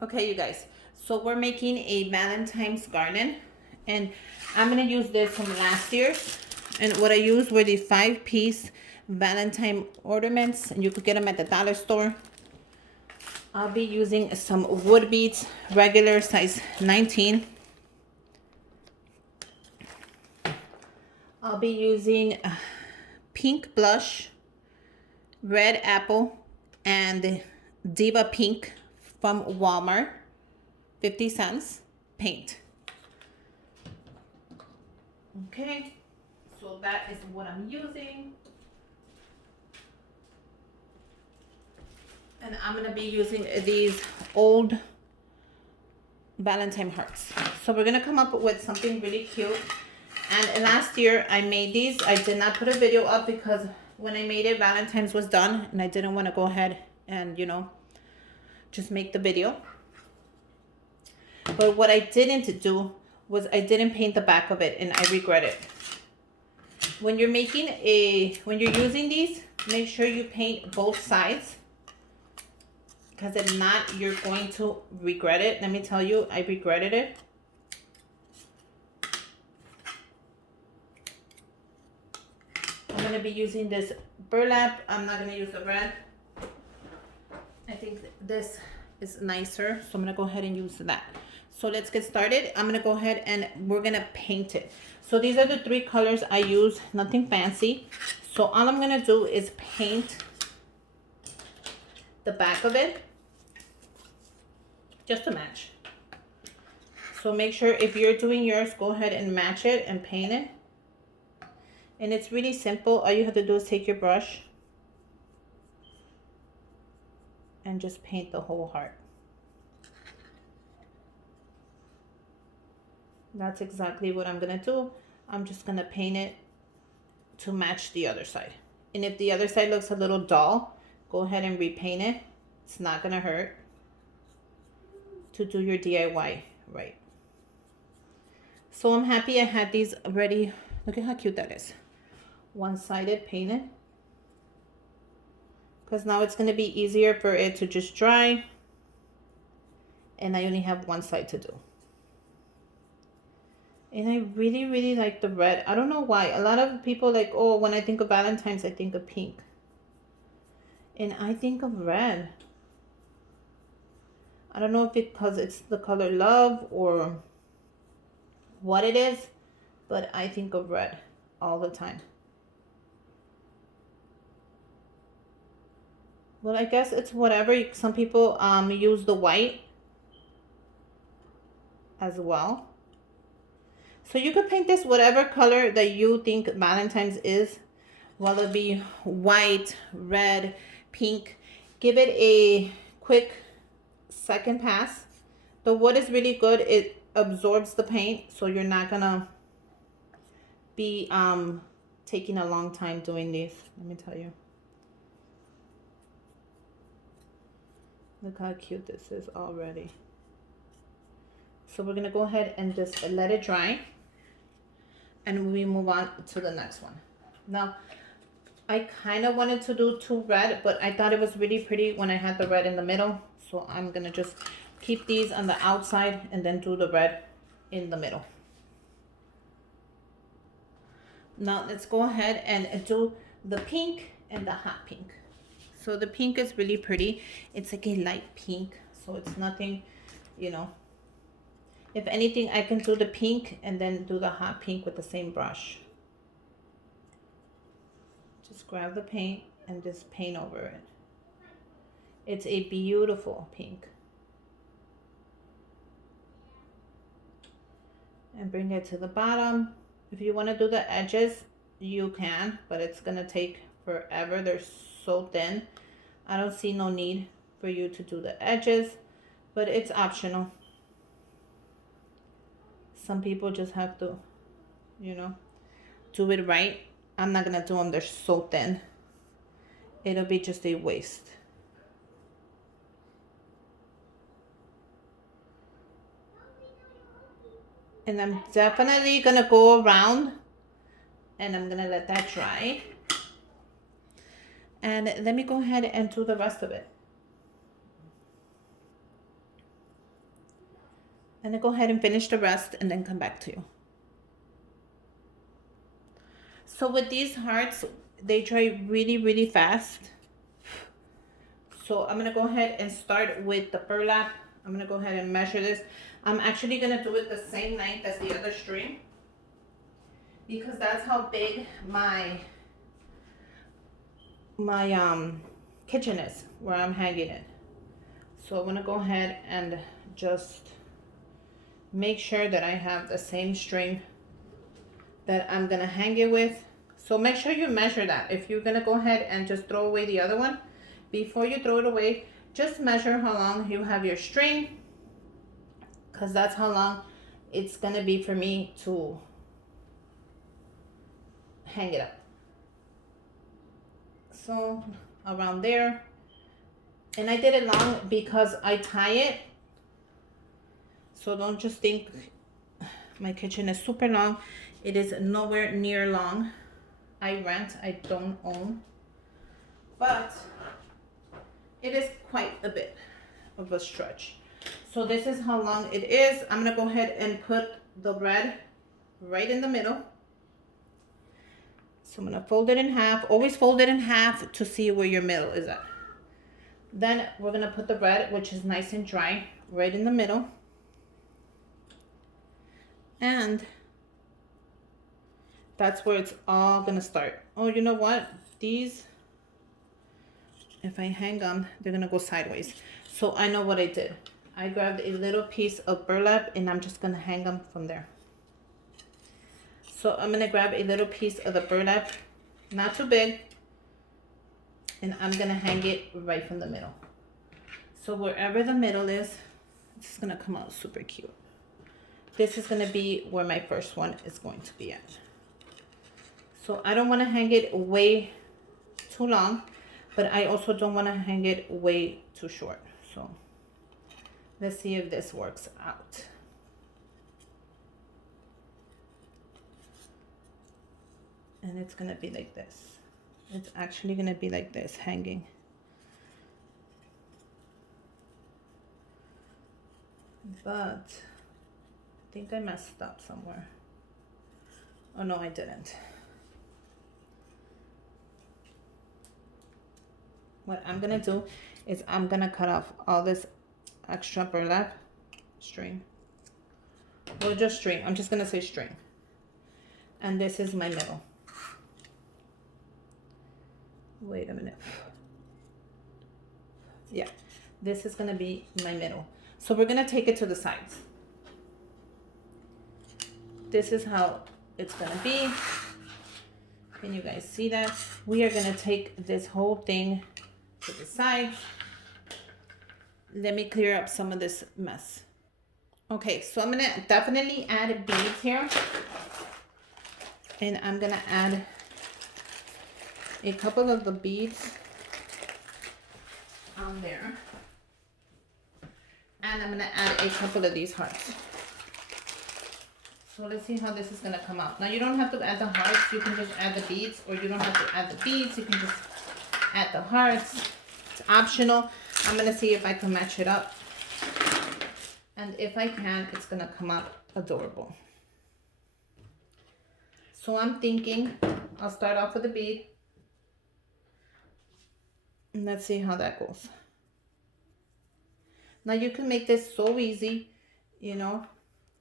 Okay, you guys. So we're making a Valentine's garland, and I'm gonna use this from last year's. And what I used were the 5-piece Valentine ornaments, and you could get them at the dollar store. I'll be using some wood beads, regular size 19. I'll be using pink blush, red apple, and Diva Pink from Walmart, 50 cents, paint. Okay, so that is what I'm using. And I'm gonna be using these old Valentine hearts. So we're gonna come up with something really cute. And last year I made these. I did not put a video up because when I made it, Valentine's was done and I didn't want to go ahead and, just make the video. But what I didn't do was I didn't paint the back of it, and I regret it. When you're using these, make sure you paint both sides, because if not, you're going to regret it. Let me tell you, I regretted it. I'm going to be using this burlap. I'm not going to use the red. I think this is nicer, so I'm going to go ahead and use that. So let's get started. I'm going to go ahead and we're going to paint it. So these are the 3 colors I use, nothing fancy. So all I'm going to do is paint the back of it just to match. So make sure if you're doing yours, go ahead and match it and paint it. And it's really simple. All you have to do is take your brush and just paint the whole heart. That's exactly what I'm gonna do. I'm just gonna paint it to match the other side. And if the other side looks a little dull, go ahead and repaint it. It's not gonna hurt to do your DIY right. So I'm happy I had these ready. Look at how cute that is. One-sided painted. Because now it's gonna be easier for it to just dry. And I only have one side to do. And I really, really like the red. I don't know why. A lot of people like, oh, when I think of Valentine's, I think of pink. And I think of red. I don't know if because it's the color love or what it is, but I think of red all the time. Well, I guess it's whatever. Some people use the white as well. So you could paint this whatever color that you think Valentine's is, whether it be white, red, pink. Give it a quick second pass. The wood is really good. It absorbs the paint, so you're not gonna be taking a long time doing these. Let me tell you. Look how cute this is already. So we're gonna go ahead and just let it dry, and we move on to the next one. Now, I kind of wanted to do 2 red, but I thought it was really pretty when I had the red in the middle. So I'm gonna just keep these on the outside and then do the red in the middle. Now let's go ahead and do the pink and the hot pink. So the pink is really pretty. It's like a light pink, so it's nothing, If anything, I can do the pink and then do the hot pink with the same brush. Just grab the paint and just paint over it. It's a beautiful pink. And bring it to the bottom. If you want to do the edges, you can, but it's going to take forever. They're so thin. I don't see no need for you to do the edges, but it's optional. Some people just have to, do it right. I'm not going to do them. They're so thin. It'll be just a waste. And I'm definitely going to go around and I'm going to let that dry. And let me go ahead and do the rest of it. gonna go ahead and finish the rest and then come back to you. So with these hearts, they dry really, really fast. So I'm gonna go ahead and start with the burlap. I'm gonna go ahead and measure this. I'm actually gonna do it the same length as the other string because that's how big my kitchen is where I'm hanging it. So I'm gonna go ahead and just make sure that I have the same string that I'm gonna hang it with. So make sure you measure that. If you're gonna go ahead and just throw away the other one, before you throw it away, just measure how long you have your string, because that's how long it's gonna be for me to hang it up. So around there. And I did it long because I tie it. So don't just think my kitchen is super long. It is nowhere near long. I rent, I don't own. But it is quite a bit of a stretch. So this is how long it is. I'm gonna go ahead and put the bread right in the middle. So I'm gonna fold it in half. Always fold it in half to see where your middle is at. Then we're gonna put the bread, which is nice and dry, right in the middle. And that's where it's all gonna start. Oh, you know what? These, if I hang them, they're gonna go sideways. So I know what I did. I grabbed a little piece of burlap and I'm just gonna hang them from there. So I'm gonna grab a little piece of the burlap, not too big, and I'm gonna hang it right from the middle. So wherever the middle is, it's gonna come out super cute. This is gonna be where my first one is going to be at. So I don't wanna hang it way too long, but I also don't wanna hang it way too short. So let's see if this works out. And it's gonna be like this. It's actually gonna be like this, hanging. But I think I messed up somewhere. Oh no, I didn't. What I'm gonna do is I'm gonna cut off all this extra burlap string. Well, just string. I'm just gonna say string. And this is my middle. Wait a minute. Yeah, this is gonna be my middle. So we're gonna take it to the sides. This is how it's gonna be. Can you guys see that? We are gonna take this whole thing to the sides. Let me clear up some of this mess. Okay, so I'm gonna definitely add beads here. And I'm gonna add a couple of the beads on there. And I'm gonna add a couple of these hearts. So let's see how this is gonna come out. Now you don't have to add the hearts, you can just add the beads, or you don't have to add the beads, you can just add the hearts. It's optional. I'm gonna see if I can match it up. And if I can, it's gonna come out adorable. So I'm thinking I'll start off with a bead. And let's see how that goes. Now you can make this so easy, you know,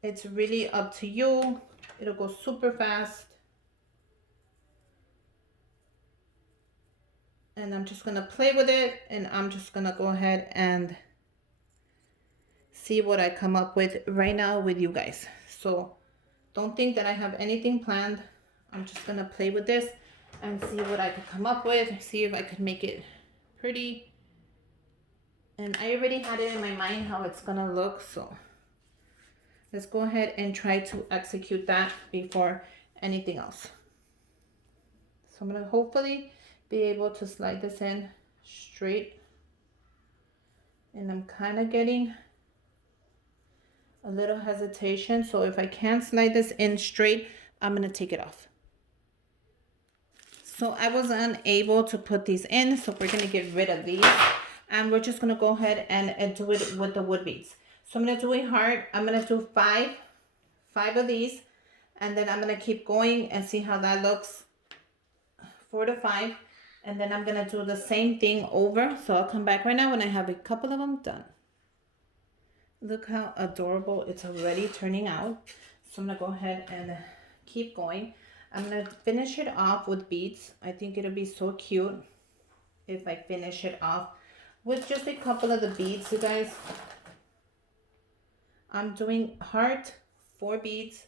it's really up to you. It'll go super fast. And I'm just gonna play with it, and I'm just gonna go ahead and see what I come up with right now with you guys. So don't think that I have anything planned. I'm just gonna play with this and see what I could come up with, see if I could make it pretty. And I already had it in my mind how it's gonna look, so let's go ahead and try to execute that before anything else. So I'm gonna hopefully be able to slide this in straight. And I'm kind of getting a little hesitation, so if I can't slide this in straight, I'm gonna take it off. So I was unable to put these in, so we're gonna get rid of these. And we're just gonna go ahead and do it with the wood beads. So I'm going to do a heart. I'm going to do five of these, and then I'm going to keep going and see how that looks. 4 to 5, and then I'm going to do the same thing over. So I'll come back right now when I have a couple of them done. Look how adorable it's already turning out. So I'm going to go ahead and keep going. I'm going to finish it off with beads. I think it'll be so cute if I finish it off with just a couple of the beads, you guys. I'm doing heart, 4 beads,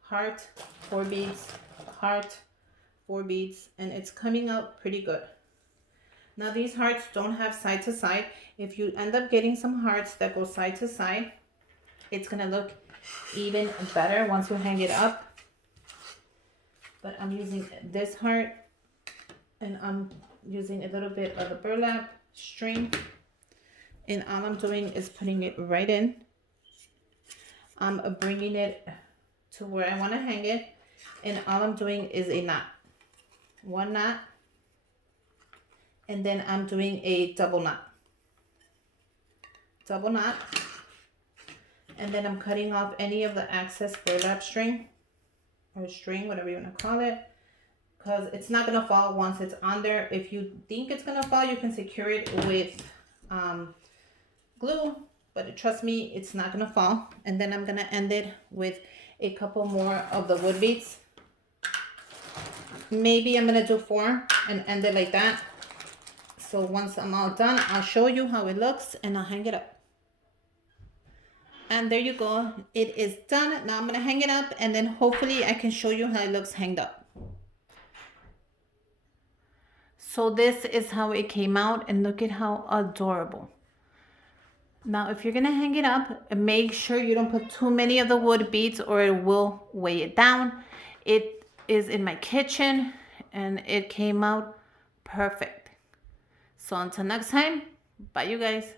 heart, 4 beads, heart, 4 beads, and it's coming out pretty good. Now these hearts don't have side to side. If you end up getting some hearts that go side to side, it's gonna look even better once you hang it up. But I'm using this heart, and I'm using a little bit of the burlap string, and all I'm doing is putting it right in. I'm bringing it to where I want to hang it, and all I'm doing is a knot. 1 knot, and then I'm doing a double knot, and then I'm cutting off any of the excess burlap string, or string, whatever you want to call it, because it's not going to fall once it's on there. If you think it's going to fall, you can secure it with glue, but trust me, it's not going to fall. And then I'm going to end it with a couple more of the wood beads. Maybe I'm going to do 4 and end it like that. So once I'm all done, I'll show you how it looks, and I'll hang it up. And there you go. It is done. Now I'm going to hang it up, and then hopefully I can show you how it looks hanged up. So this is how it came out, and look at how adorable. Now, if you're going to hang it up, make sure you don't put too many of the wood beads or it will weigh it down. It is in my kitchen, and it came out perfect. So until next time, bye you guys.